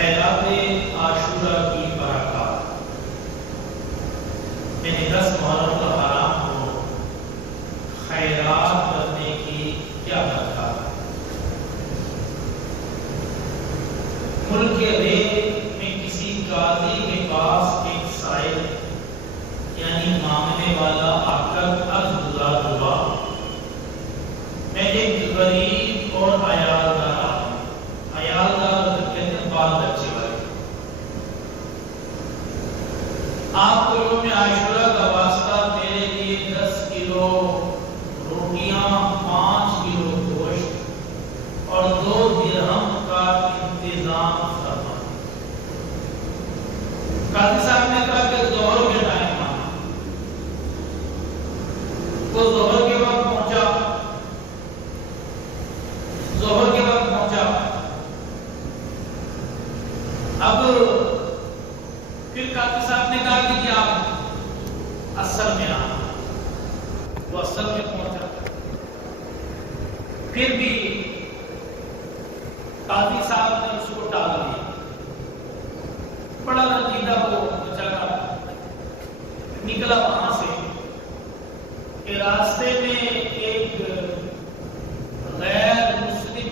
خیرات عاشورہ کی برکات۔ میں نے 10 محرم الحرام کو خیرات کرنے کی کیا برکات۔ ملک رے میں کسی قاضی کے پاس ایک سائل یعنی مانگنے والا آ کر عرض گزار ہوا، میں ایک غریب اور عیالدار بال بچے والے، آپ کو یوم عاشورہ کا واسطہ میرے لیے 10 کلو روٹیاں، 5 کلو گوشت اور 2 درہم کا انتظام فرما۔ قاضی صاحب نے کہا کہ ظہر کے ٹائم آنا۔ وہ ظہر کے وقت پہنچا، ظہر کے وقت پہنچا۔ اب پھر قاضی صاحب نے کہا کہ جی آپ اصل میں آنا۔ وہ اصل میں پہنچا، پھر بھی قاضی صاحب نے اس کو ٹال دیا۔ بڑا رنجیدہ وہ بیچارہ نکلا وہاں سے کہ راستے میں ایک غیر مسلم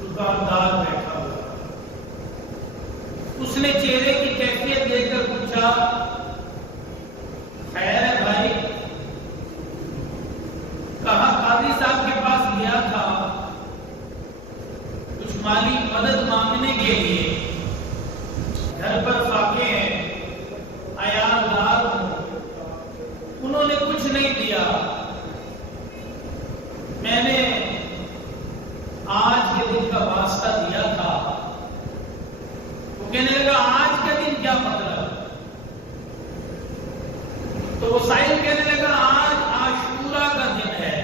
دکاندار بیٹھا ہوا، اس نے چہرے کی کیفیت دیکھ کر پوچھا، خیر ہے بھائی؟ کہا قاضی صاحب کے پاس گیا تھا کچھ مالی مدد مانگنے کے لیے، گھر پر فاقے ہیں، عیالدار ہوں، انہوں نے کچھ نہیں دیا، میں نے آج کے دن کا واسطہ دیا تھا۔ وہ کہنے لگا آج کا دن کیا مطلب؟ تو وہ سائل کہنے لگا آج عاشورہ کا دن ہے،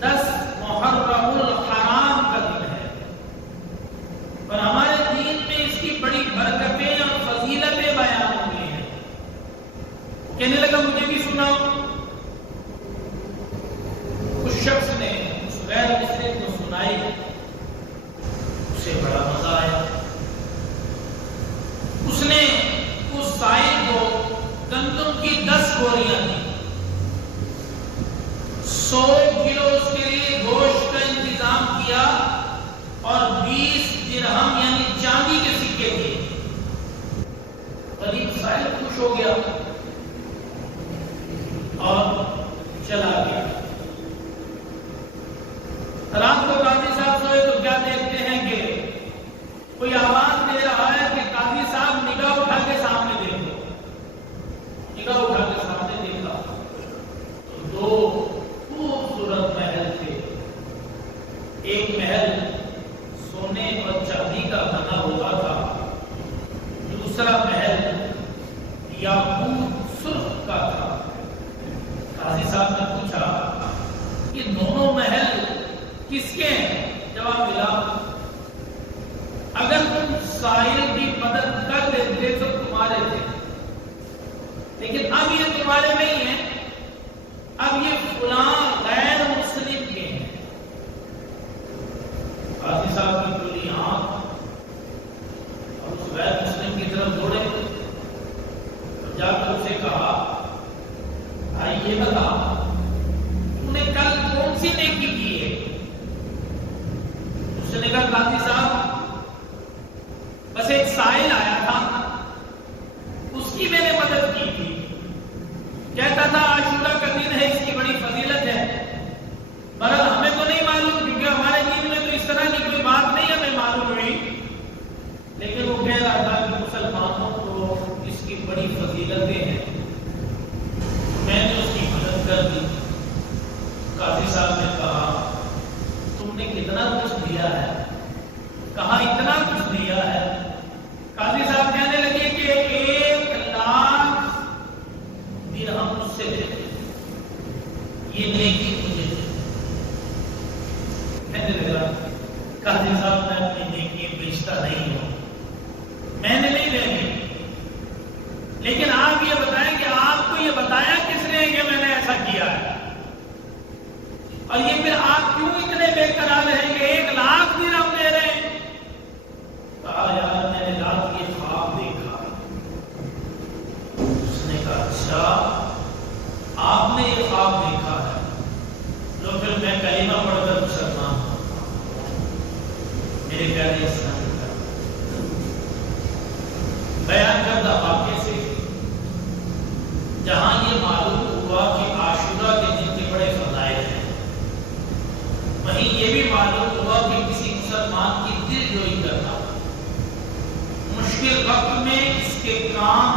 10 محرم الحرام کا دن ہے، اور ہمارے دین میں اس کی بڑی برکتیں اور فضیلتیں بیان ہوئی ہیں۔ کہنے لگا مجھے بھی سناؤ۔ اس شخص نے اس غیر مسلم کو سنائی، اسے بڑا مزہ آیا۔ اس نے اس سائل کو گندم کی 10 بوریاں دی، 100 کلو اس کے لیے گوشت کا انتظام کیا اور 20 درہم یعنی چاندی کے سکے دیے۔ غریب سائل خوش ہو گیا اور چلا گیا۔ رات کو قاضی صاحب سوئے تو کیا دیکھتے ہیں کہ کوئی آواز دے رہا ہے کہ قاضی صاحب نگاہ اٹھا کے سامنے دیکھو۔ نگاہ اٹھا کے سامنے دیکھا تو 2 خوبصورت محل تھے، ایک محل سونے اور چاندی کا بنا ہوا تھا، دوسرا محل یاقوت سرخ کا تھا۔ قاضی صاحب نے پوچھا کہ دونوں محل کس کے ہیں؟ جواب ملا اگر تم سائل کی مدد کر دیتے تو تمہارے تھے، لیکن اب یہ تمہارے نہیں ہیں، اب یہ فلاں غیر مسلم کے ہیں۔ قاضی صاحب کی کھلی آنکھ اور اس غیر مسلم کی طرف دوڑے اور جا کر اسے کہا بھائی یہ بتا تم نے کل کون سی نیکی کی ہے؟ اس نے کہا قاضی صاحب بس ایک سائل آیا تھا، اس کی میں نے مدد کی تھی، کہتا تھا عاشورہ کا دن ہے، اس کی بڑی فضیلت ہے، بہرحال ہمیں تو نہیں معلوم کیونکہ ہمارے دین میں تو اس طرح کی کوئی بات نہیں ہمیں معلوم ہوئی، لیکن وہ کہہ رہا تھا کہ مسلمانوں کو اس کی بڑی فضیلتیں ہیں، میں نے اس کی مدد کر دی۔ قاضی صاحب نے کہا تم نے کتنا کچھ دیا ہے؟ کہا اتنا کچھ دیا ہے۔ قاضی صاحب کہنے لگے کہ 1 لاکھ درہم مجھ سے دے، یہ نیکی مجھے دے۔ کہنے لگا قاضی صاحب میں اپنی نیکی بیچتا نہیں ہوں، میں نے نہیں دینی، لیکن آپ یہ بتائیں کہ آپ کو یہ بتایا کس نے کہ میں نے ایسا کیا ہے؟ اور یہ پھر آپ کیوں اتنے بے قرار ہیں کہ 1 لاکھ درہم دے رہے ہیں؟ کے کام